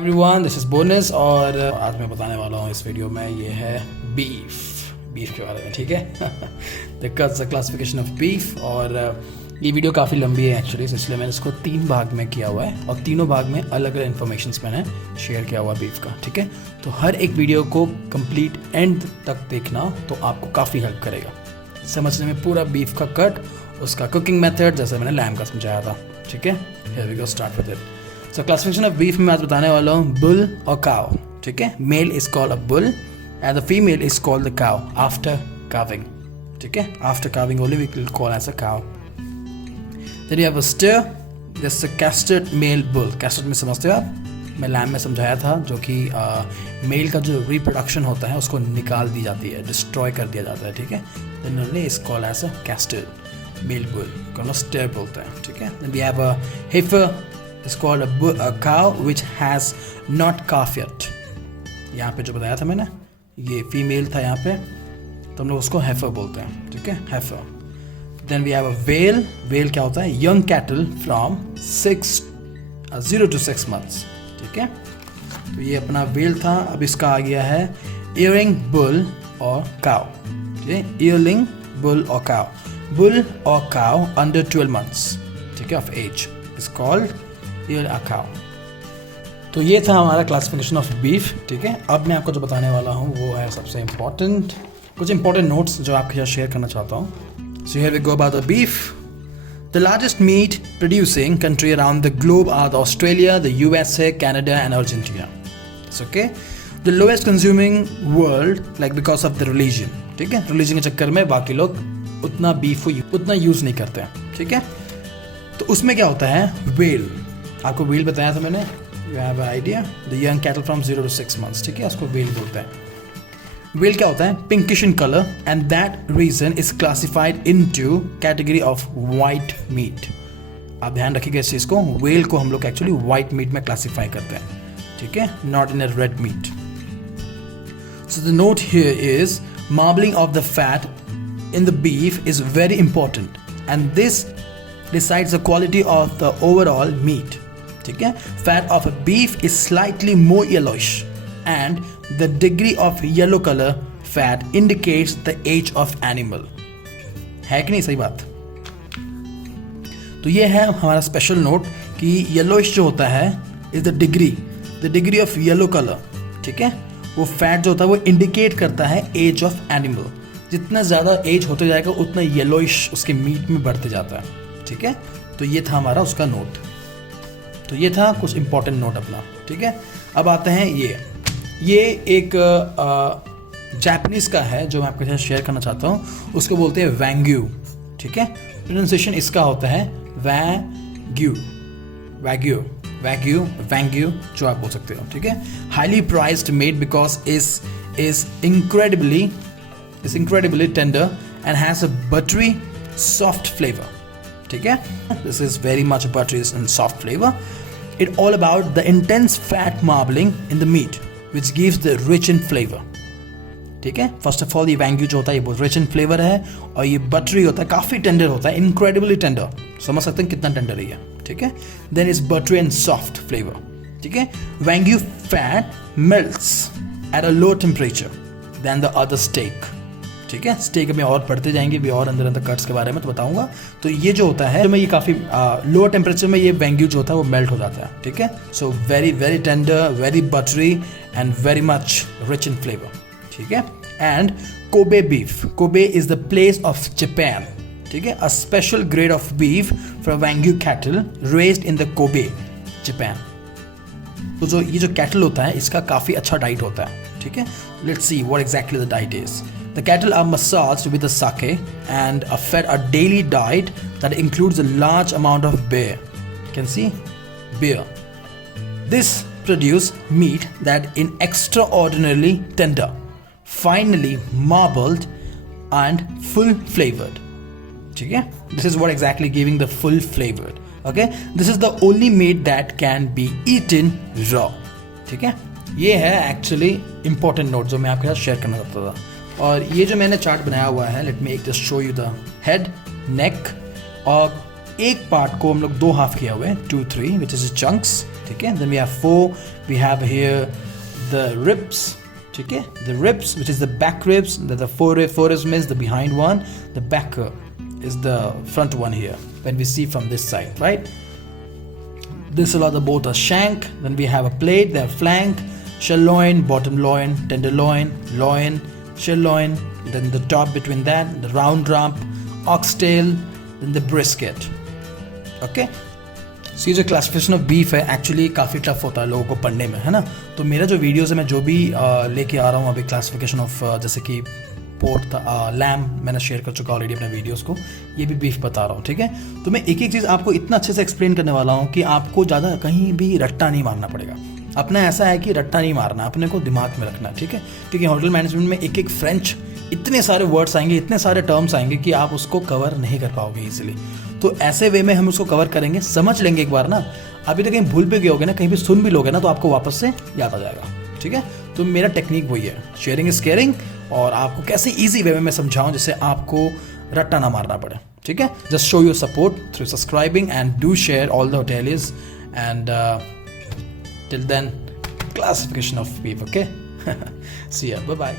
Everyone, this is bonus और आज मैं बताने वाला हूँ इस वीडियो में ये है बीफ के बारे में। ठीक है द क्लासिफिकेशन ऑफ बीफ। और ये वीडियो काफ़ी लंबी है एक्चुअली, इसलिए मैंने इसको 3 भाग में किया हुआ है और तीनों भाग में अलग अलग इन्फॉर्मेशन मैंने शेयर किया हुआ बीफ का। ठीक है, तो हर एक वीडियो को कंप्लीट एंड तक देखना तो आपको काफ़ी हेल्प करेगा समझने में पूरा बीफ का कट, उसका कुकिंग मेथड, जैसे मैंने लैम का समझाया था। ठीक है, here we go start with it. So classification of beef में आज बताने वाला हूँ बुल और काव। ठीक है, male is called a bull and the female is called the cow after calving. ठीक है, after calving only we will call as a cow. Then you have a steer, this is a castrated male bull. Castrated में समझते हो आप, मैं lamb में समझाया था, जो कि मेल का जो रिप्रोडक्शन होता है उसको निकाल दी जाती है, डिस्ट्रॉय कर दिया जाता है। ठीक है, then only is called as a castrated male bull को स्टर बोलते हैं। ठीक है, then we have a heifer is called a cow which has not calf yet। यहाँ पे जो बताया था मैंने, ये फीमेल था यहाँ पे, तो हम लोग उसको हेफर बोलते हैं। ठीक है, heifer. Then we have a veal. Veal क्या होता है? Young cattle from 0 to 6 months। ठीक है, तो ये अपना वेल था। अब इसका आ गया है ईयरिंग बुल और काव। ठीक है, ईयरिंग बुल और काव। बुल और काव अंडर 12 months, ठीक है, ऑफ एज इज कॉल्ड काव। तो ये था हमारा क्लासिफिकेशन ऑफ बीफ। ठीक है, अब मैं आपको जो बताने वाला हूँ वो है सबसे इम्पोर्टेंट, कुछ इंपॉर्टेंट नोट्स जो आपके साथ शेयर करना चाहता हूँ। So here we go about the beef. The largest meat producing country around the globe are the Australia, the USA, Canada and Argentina. It's okay. The lowest consuming world like because of the religion. ठीक है, religion के चक्कर में बाकी लोग उतना beef उतना use नहीं करते हैं। ठीक है, तो उसमें क्या होता है? वेल। आपको वेल बताया था मैंने, you have idea, the young cattle from 0 to 6 months। ठीक है, उसको वेल बोलते हैं। वेल क्या होता है? Pinkish in colour and that reason is classified into category of white meat. आप ध्यान रखिएगा इस चीज को, वेल को हम लोग एक्चुअली वाइट मीट में क्लासिफाई करते हैं। ठीक है, not in a red meat. So the note here is marbling of the fat in the beef is very important and this decides the quality of the overall meat. ठीक है, fat of a beef is slightly more yellowish and the degree of yellow color fat indicates the age of animal। है कि नहीं सही बात? तो ये है हमारा स्पेशल नोट कि येलोइश जो होता है is the degree of yellow color। ठीक है, वो फैट जो होता है वो इंडिकेट करता है एज ऑफ एनिमल। जितना ज़्यादा एज होते जाएगा उतना येलोइश उसके मीट में बढ़ते जाता है। ठीक है, तो ये था हमारा उसका नोट। तो ये था कुछ इंपॉर्टेंट नोट अपना। ठीक है, अब आते हैं ये एक जापानीज का है जो मैं आपके साथ शेयर करना चाहता हूँ। उसको बोलते हैं वैंग्यू। ठीक है, प्रोनाउंसिएशन इसका होता है वैग्यू, वैग्यू, वैग्यू, वैंग्यू जो आप बोल सकते हो। ठीक है, highly prized made because is incredibly tender and has a buttery soft flavor। ठीक है, this is very much buttery and soft flavor। It all about the intense fat marbling in the meat which gives the rich in flavor। ठीक है, first of all ये वैंग्यू जो होता है ये बहुत रिच इन फ्लेवर है और ये बटरी होता है, काफ़ी टेंडर होता है, इनक्रेडिबली टेंडर। समझ सकते हैं कितना टेंडर है ये। ठीक है, then is buttery and soft flavour. ठीक है, वैंग्यू fat melts at a low temperature then the other steak. ठीक है, स्टेक में और पढ़ते जाएंगे भी और अंदर कट्स के बारे में तो बताऊंगा। तो ये जो होता है, तो मैं ये काफ़ी लो टेम्परेचर में ये वैंग्यू जो होता है वो मेल्ट हो जाता है। ठीक है, so very very tender, very buttery and very much rich in flavour. ठीक है, and Kobe beef. Kobe is the place of Japan. ठीक है, a special grade of beef from वैंग्यू cattle raised in the Kobe Japan. तो जो ये जो cattle होता है इसका काफ़ी अच्छा डाइट होता है। ठीक है, let's see what exactly the diet is. The cattle are massaged with the sake and are fed a daily diet that includes a large amount of beer. You can see beer. This produces meat that is extraordinarily tender, finely marbled and full flavored. Okay? This is what exactly giving the full flavored. Okay? This is the only meat that can be eaten raw. ठीक है, ये है actually important note जो मैं आपके साथ share करना चाहता था। और ये जो मैंने चार्ट बनाया हुआ है, let me just show you the head, neck और एक पार्ट को हम लोग दो हाफ किया हुआ है, 2 3 विच इज चंक्स, ठीक है. Then we have 4, we have here the ribs, ठीक है, the ribs which is the back ribs, the four ribs means the behind one, the back is the front one here when we see from this side, right? This are the both a shank. Then we have a plate, the flank, sirloin, bottom loin, tenderloin, loin, sirloin, then the top between that, the round rump, oxtail, then the brisket. Okay, so ये जो classification of beef है actually काफ़ी tough होता है लोगों को पढ़ने में, है ना. तो मेरा जो वीडियोस है, मैं जो भी लेके आ रहा हूँ अभी क्लासिफिकेशन ऑफ, जैसे कि पोर्क था, लैम मैंने शेयर कर चुका ऑलरेडी अपने वीडियोस को, ये भी बीफ बता रहा हूँ, ठीक है. तो मैं एक एक चीज़ आपको इतना अच्छे से एक्सप्लेन करने वाला हूँ कि आपको ज़्यादा कहीं भी रट्टा नहीं मारना पड़ेगा. अपना ऐसा है कि रट्टा नहीं मारना, अपने को दिमाग में रखना, ठीक है. क्योंकि होटल मैनेजमेंट में एक एक फ्रेंच इतने सारे वर्ड्स आएंगे, इतने सारे टर्म्स आएंगे कि आप उसको कवर नहीं कर पाओगे इजीली. तो ऐसे वे में हम उसको कवर करेंगे, समझ लेंगे एक बार ना. अभी तो कहीं भूल भी गए होगे ना, कहीं भी सुन भी लोगे ना, तो आपको वापस से याद आ जाएगा, ठीक है. तो मेरा टेक्निक वही है, शेयरिंग इज केयरिंग, और आपको कैसे इजी वे में मैं समझाऊं जिससे आपको रट्टा ना मारना पड़े, ठीक है. Just show your support through subscribing and do share all the hoteliers and till then classification of beef. Okay, see ya, bye bye.